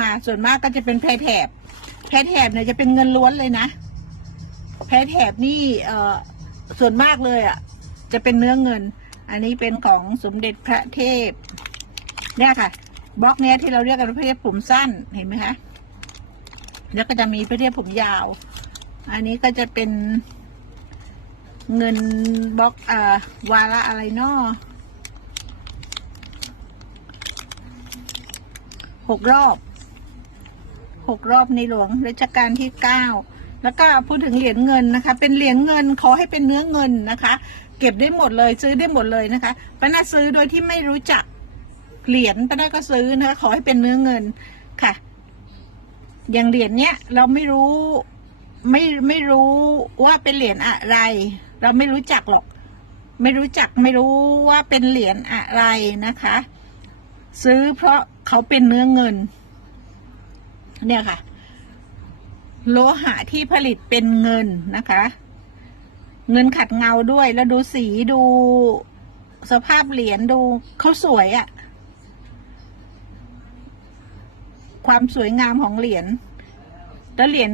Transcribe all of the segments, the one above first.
มาส่วนมากก็จะเป็นแพรแถบ แพรแถบเนี่ยจะเป็นเงินล้วนเลยนะ แพรแถบนี่เอ่อส่วนมากเลยอะ จะเป็นเนื้อเงิน อันนี้เป็นของสมเด็จพระเทพ เนี่ยค่ะบล็อกเนี้ยที่เราเรียกกันว่าพระเทพผมสั้นเห็นไหมคะแล้วก็จะมีพระเทพผมยาว อันนี้ก็จะเป็นเงินบล็อกอ่าวาระอะไรนาะหกรอบ หกรอบในหลวงรัชกาลที่เก้าแล้วก็พูดถึงเหรียญเงินนะคะ เป็นเหรียญเงินขอให้เป็นเนื้อเงินนะคะ เก็บได้หมดเลยซื้อได้หมดเลยนะคะป้านาซื้อโดยที่ไม่รู้จักเหรียญป้านาก็ซื้อนะคะขอให้เป็นเนื้อเงินค่ะ อย่างเหรียญเนี้ยเราไม่รู้ไม่ไม่รู้ว่าเป็นเหรียญอะไร เราไม่รู้จักหรอก ไม่รู้จักไม่รู้ว่าเป็นเหรียญอะไรนะคะ ซื้อเพราะเขาเป็นเนื้อเงิน เนี่ยค่ะ โลหะที่ผลิตเป็นเงินนะคะ เงินขัดเงาด้วยแล้วดูสีดูสภาพเหรียญดูเขาสวยอะ่ะ ความสวยงามของเหรียญแล้วเหรียญ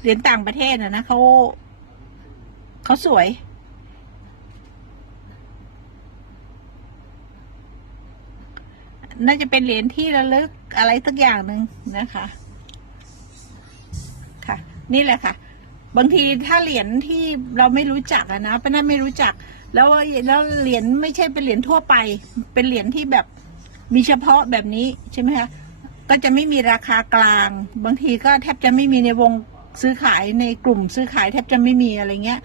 เหรียญต่างประเทศนะนะเขาเขาสวย น่าจะเป็นเหรียญที่ระลึกอะไรสักอย่างหนึ่งนะคะ ค่ะ นี่แหละค่ะ บางทีถ้าเหรียญที่เราไม่รู้จักอะนะป็นน่าไม่รู้จัก แล้วแล้วเหรียญไม่ใช่เป็นเหรียญทั่วไป เป็นเหรียญที่แบบมีเฉพาะแบบนี้ใช่ไหมคะก็จะไม่มีราคากลาง บางทีก็แทบจะไม่มีในวงซื้อขายในกลุ่มซื้อขายแทบจะไม่มีอะไรเงี้ย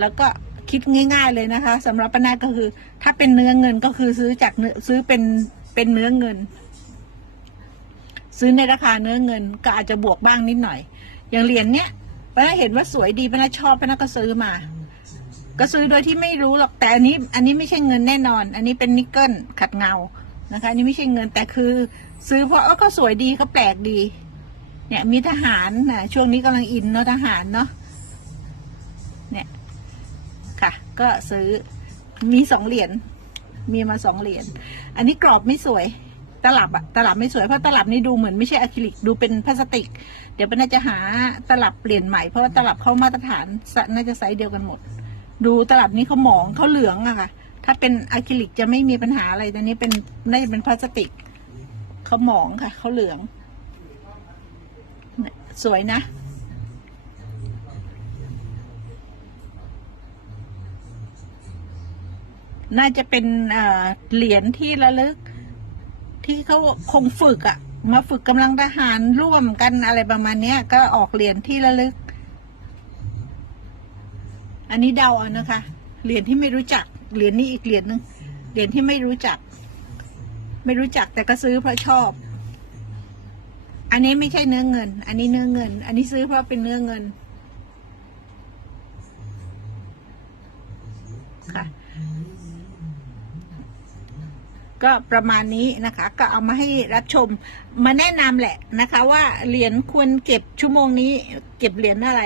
แล้วก็คิดง่าย ๆเลยนะคะสำหรับป้านาก็คือ ถ้าเป็นเนื้อเงินก็คือซื้อจากเนื้อซื้อเป็น เป็นเนื้อเงิน ซื้อในราคาเนื้อเงิน ก็อาจจะบวกบ้างนิดหน่อย อย่างเหรียญเนี้ยป้านาเห็นว่าสวยดีป้านาชอบป้านาก็ซื้อมา ก็ซื้อโดยที่ไม่รู้หรอกแต่อันนี้ อันนี้ไม่ใช่เงินแน่นอน อันนี้เป็นนิกเกิลขัดเงานะคะอันนี้ไม่ใช่เงินแต่คือ ซื้อเพราะเออเขาสวยดีเขาแปลกดี เนี่ยมีทหารนะช่วงนี้กำลังอินเนาะทหารเนาะเนี่ยค่ะ ก็ซื้อมีสองเหรียญ มีมาสองเหรียญอันนี้กรอบไม่สวยตลับอะตลับไม่สวยเพราะตลับนี่ดูเหมือนไม่ใช่อะคริลิกดูเป็นพลาสติก เดี๋ยวป้าน่าจะหาตลับเปลี่ยนใหม่เพราะว่าตลับเข้ามาตรฐานน่าจะไซส์เดียวกันหมด ดูตลับนี้เขาหมองเขาเหลืองอะค่ะ ถ้าเป็นอะคริลิกจะไม่มีปัญหาอะไรแต่นี้เป็นน่าจะเป็นพลาสติกเขาหมองค่ะเขาเหลือง สวยนะ น่าจะเป็นเหรียญที่ระลึก ที่เขาคงฝึกอะมาฝึกกำลังทหารร่วมกันอะไรประมาณนี้ก็ออกเหรียญที่ระลึก อันนี้เดาเอานะคะ เหรียญที่ไม่รู้จัก เหรียญนี้อีกเหรียญหนึ่งเหรียญที่ไม่รู้จัก ไม่รู้จักแต่ก็ซื้อเพราะชอบ อันนี้ไม่ใช่เนื้อเงิน อันนี้เนื้อเงิน อันนี้ซื้อเพราะเป็นเนื้อเงินค่ะ ก็ประมาณนี้นะคะ ก็เอามาให้รับชมมาแนะนำแหละนะคะ ว่าเหรียญควรเก็บชั่วโมงนี้ เก็บเหรียญอะไร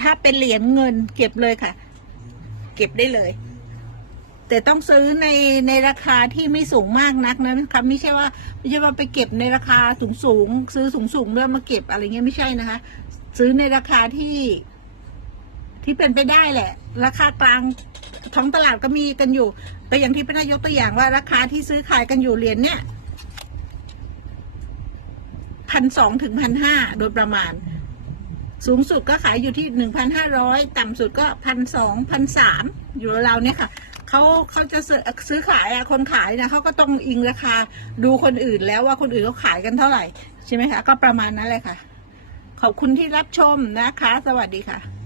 ถ้าเป็นเหรียญเงินเก็บเลยค่ะ เก็บได้เลย แต่ต้องซื้อในในราคาที่ไม่สูงมากนักนะคะไม่ใช่ว่าไม่ใช่ว่าไปเก็บในราคาสูงสูงๆซื้อสูงสูงๆแล้วมาเก็บอะไรเงี้ยไม่ใช่นะคะ ซื้อในราคาที่ที่เป็นไปได้แหละ ราคา กลางท้องตลาดก็มีกันอยู่ ก็อย่างที่พนายกตัวอย่างว่าราคาที่ซื้อขายกันอยู่เหรียญเนี่ยพันสองถึงพันห้าโดยประมาณ สูงสุดก็ขายอยู่ที่หนึ่งพันห้าร้อยต่ำสุดก็พันสองพันสามอยู่เราเนี่ยค่ะเขาเขาจะซื้อซื้อขายอะคนขายนะเขาก็ต้องอิงราคาดูคนอื่นแล้วว่าคนอื่นเขาขายกันเท่าไหร่ ใช่ไหมคะ ก็ประมาณนั้นเลยค่ะ ขอบคุณที่รับชมนะคะ สวัสดีค่ะ